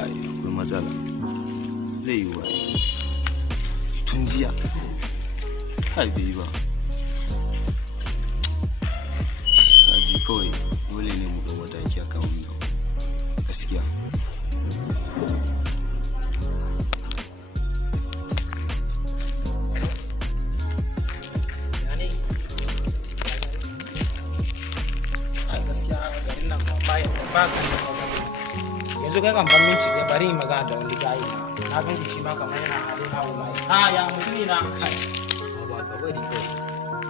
kai akwai matsala zai yi wa tun jiya kai bai ba kaji kawai dole ne mu ɗau mataki a kan wannan gaskiya yanzu kai kan ban bincike bari yi magana da wani gayi na gan shi ma kamar yana halin hawa mai ha ya mutumi na kai ba ka bari kai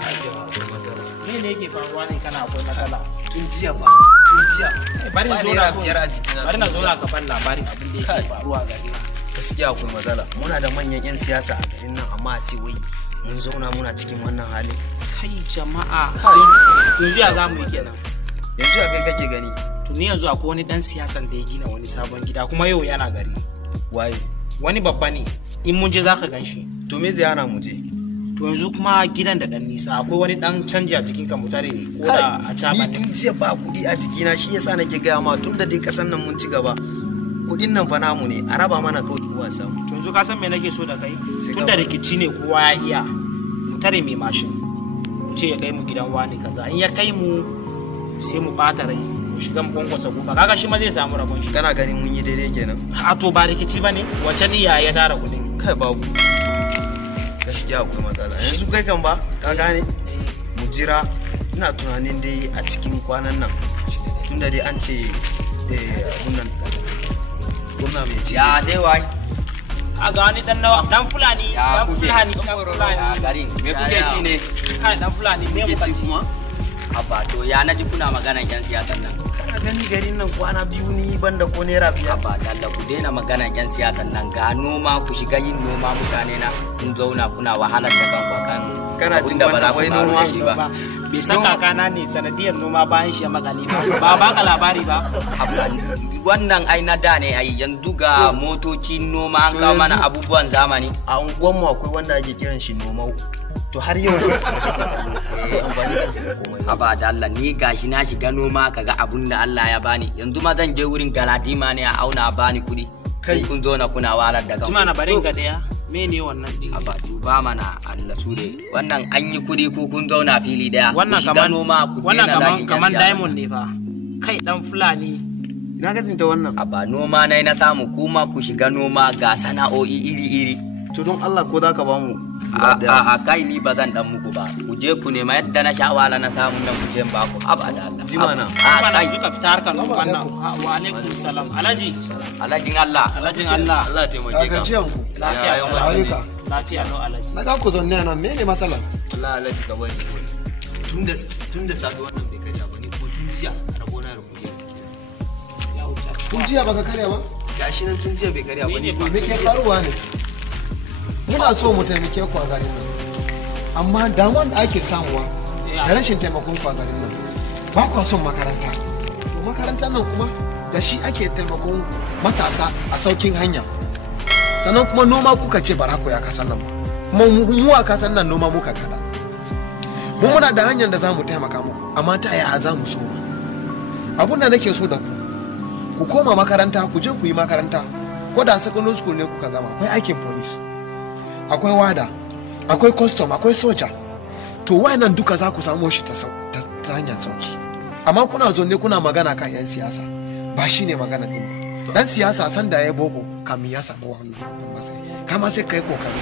ai jama'a akwai matsala me ne yake faruwa ne kana akwai matsala tun jiya ba tun jiya bari na zo na biyar a jikina bari na zo na ka ban labarin abin da yake faruwa gari na gaskiya akwai matsala muna da manyan 'yan siyasa a garin nan amma a ce wai mun zauna muna cikin wannan halin kai jama'a yanzu ya za mu yi kenan yanzu a kai kake gani to ni yanzu akwai wani dan siyasan da ya gina wani sabon gida kuma yau yana gari waye wani babba ne in mun je zaka gan shi to me zai hana mu je to yanzu kuma gidan da dan nisa akwai wani dan canji a jikin ka mutare ko da a caba ni tun jiya ba kuɗi a jikina shi yasa nake gaya ma tun da dai kasan nan mun ci gaba kuɗin nan fa namu ne a raba mana kawai kowa samu to yanzu ka san me nake so da kai tun da rikici ne kowa ya iya mutare mai mashin mu ce ya kai mu gidan wani kaza in ya kai mu sai mu bata rai mu shiga mu kwankwasa kuka kaga shi ma zai samu rabon shi kana ganin mun yi daidai kenan a to ba rikici bane wancan iya ya tara kuɗin kai babu gaskiya akwai matsala yanzu kai kan ba ka gane mu jira ina tunanin dai a cikin kwanan nan tunda dai an ce wannan gwamna mai ci ya dai wai a ga wani dan fulani dan fulani garin me kuke ci ne kai dan fulani me muka ci kuma abba to ya naji kuna maganan yan siyasan nan kana gani garin nan kwana biyu ni banda ko naira biyar abba dalla ku daina maganan yan siyasan nan ga noma ku shiga yin noma mutane na kun zauna kuna wahalar da kanku kan kana cin wannan wai noma bai san kakana ne sanadiyar noma bayan shi ya makale ba ba ka labari ba abba wannan ai na da ne ai yanzu ga motocin noma an kawo mana abubuwan zamani a unguwanmu akwai wanda ake kiran shi nomau to har yau amfani kansa da komai haba da Allah ni gashi na shiga noma kaga abun da Allah ya bani yanzu ma zan je wurin galadima ne a auna bani kudi kai kun zo na kuna walar da jima na barin ga daya mene wannan din haba duba mana Allah sure wannan an yi kudi ko kun zauna fili daya wannan kaman diamond ne fa kai dan fulani ina ga zinta wannan haba noma nai na samu kuma ku shiga noma ga sana'o'i iri to don Allah ko zaka ba mu a kai ni ba zan dan muku ba ku je ku nema yadda na sha wala na samu nan ku je ba ku haba da Allah jimana a kai zuka fita harkar wannan wa alaikum salam alajin Allah Allah taimake ka lafiya yau lafiya no alaji na ga ku zonne nan mene masala Allah alaji ka bani tunda safi wannan bai karya ba ni ko tun jiya rabona da kudi tun jiya baka karya ba gashi nan tun jiya bai karya ba ne me ke faruwa ne muna so mu taimake ku a garin nan amma damuwan da ake samuwa da rashin taimakon ku a garin nan ba ku son makaranta to makaranta nan kuma da shi ake taimakon matasa a saukin hanya sannan kuma noma kuka ce bara ku ya kasan nan ba kuma mu a kasan nan noma muka gada mu muna da hanyar da za mu taimaka muku amma ta yaya za mu soma abun da nake so da ku koma makaranta ku je ku yi makaranta ko da secondary school ne kuka gama akwai aikin police akwai wada akwai custom akwai soja to wayannan duka za ku samu shi ta hanyar sauki amma kuna zonne kuna magana kan yan siyasa ba shine magana din ba dan siyasa san da ya boko kamin ya samu wannan masai kama sai kai kokari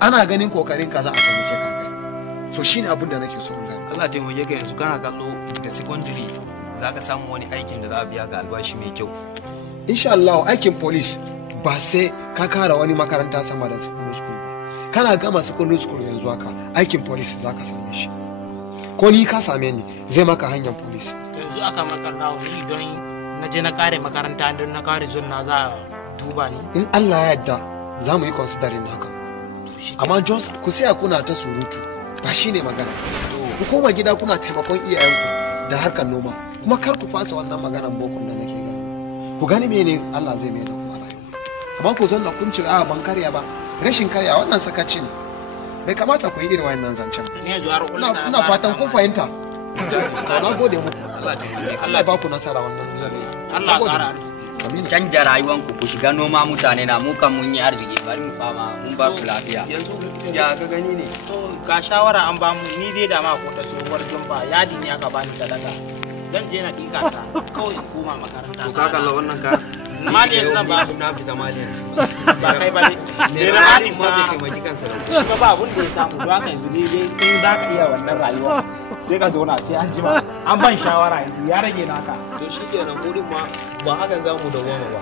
ana ganin kokarin ka za a taimake ka kai so shine abin da nake so in ga Allah taimake ka yanzu kana kallo da secondary zaka samu wani aikin da za a biya ga albashi mai kyau insha Allah aikin police ba sai ka kara wani makaranta sama da secondary school ba kana gama secondary school yanzu haka aikin police zaka same shi ko ni ka same ni zai maka hanyar police yanzu aka makaranta wani don na je na kare makaranta don na kare zurna za a duba ni in Allah ya yarda za mu yi considering haka amma just ku sai kuna ta surutu ba shine magana ku koma gida kuna taimakon iyayenku da harkar noma kuma kar ku fasa wannan maganar bokon da nake gani ku gani mene Allah zai mai da ku a rayuwa amma ku zan da kun ci ban karya ba rashin karya wannan sakaci ne bai kamata ku yi irin wannan zancen ina fatan kun fahimta na gode muku Allah ya ba ku nasara wannan Allah ƙara arziki. Canja rayuwanku ku shiga noma mutane na mu kan mun yi arziki bari mu fama mun ba ku lafiya. Yanzu ya ka gani ne? Ga shawara an ba mu ni dai da ma ko da tsohuwar jumba yadi ne aka bani sadaka. Dan je na dinka ta kawai koma makaranta. To ka kalla wannan ka? Maliyan zan ba. Na fita maliyan su. Ba kai ba ne. Ne rani ma bai taimaki kansa da shi ba abun da ya samu don haka yanzu dai in za ka iya wannan rayuwa sai ka zauna sai an jima an ban shawara yanzu ya rage naka. To shi kenan mu ma ba hakan za mu dawoma ba.